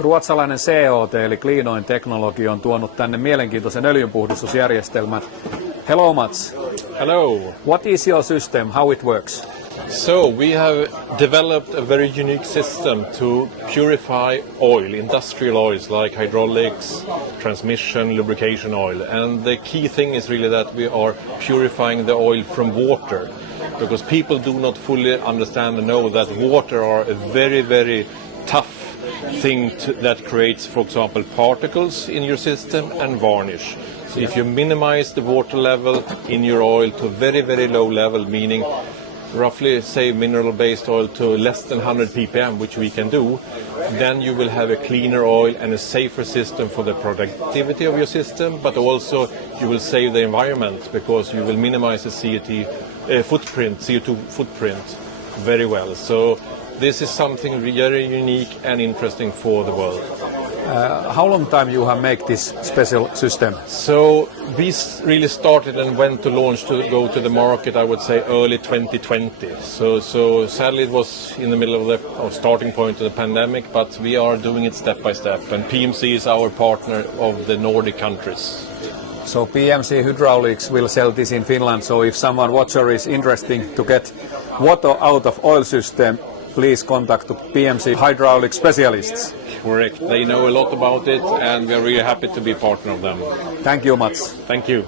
Ruotsalainen COT eli Clean Oil Technology on tuonut tänne mielenkiintoisen öljynpuhdistusjärjestelmän. Hello Mats. Hello. What is your system? How it works? So we have developed a very unique system to purify oil, industrial oils like hydraulics, transmission, lubrication oil. And the key thing is really that we are purifying the oil from water, because people do not fully understand and know that water are a very, very tough thing that creates, for example, particles in your system and varnish. So if you minimize the water level in your oil to a very, very low level, meaning roughly say mineral-based oil to less than 100 ppm, which we can do, then you will have a cleaner oil and a safer system for the productivity of your system, but also you will save the environment because you will minimize the CO2 footprint very well. So this is something very unique and interesting for the world. How long time you have made this special system? So we really started and went to launch to go to the market, I would say early 2020. So sadly it was in the middle of the starting point of the pandemic, but we are doing it step by step, and PMC is our partner of the Nordic countries. So PMC Hydraulics will sell this in Finland, so if someone watcher is interested to get water out of oil system, please contact the PMC hydraulic specialists. Correct. They know a lot about it, and we are really happy to be a partner of them. Thank you much. Thank you.